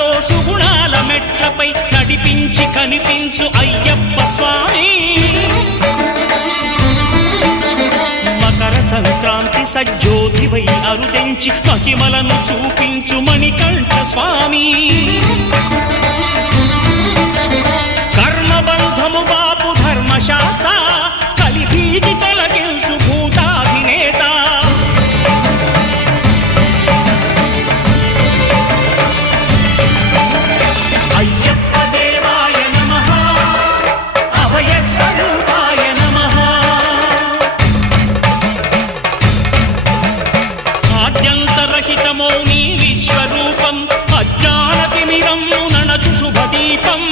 సుఖాలతో సుగుణాల మెట్లపై నడిపించి కనిపించు అయ్యప్ప స్వామి. మకర సంక్రాంతి సజ్జోతివై అరుదెంచి మహిమలను చూపించు మణికంఠ స్వామి. కర్మబంధము బాపు ధర్మశాస్త్ర కలిభీతి తొలగించు భూతాధినేత. అయ్యప్ప దేవాయ నమః, అభయ స్వరూపాయ నమః. ఆద్యంతరహితమో నీ విశ్వరూపం, అజ్ఞానతిమిరం నణచు శుభదీపం.